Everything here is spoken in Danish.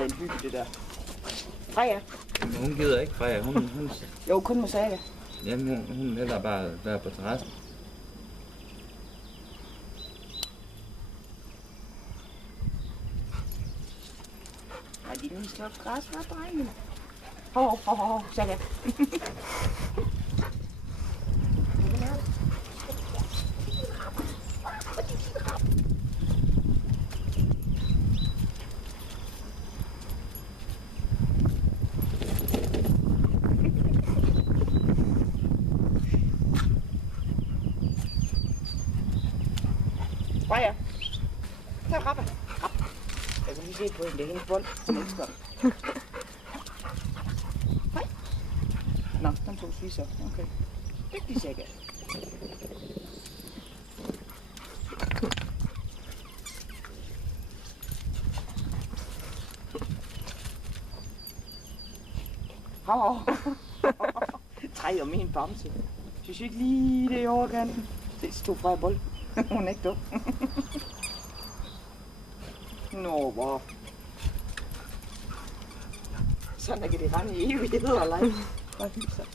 rent hygge, det der. Freja. Men hun gider ikke, Freja. Hun... Jo, kun med Saga. Jamen, hun hellere bare være på terrassen. Nej, de lige slået græs, hvad drengen? Hov, Saga. Freja. Tag rapper. Jeg kan lige se på hende, det er hendes bold. Hun er ikke skønt. Hej. Nå, den tog vi så. Okay. Dygtig Saga. Hov. Træ om min bamse. Synes ikke lige det i overkanten. Det stod fra bold. Hun er ikke dum. Nå, hvor. Sådan kan de rende i evighed og lege. Bare hygge sig.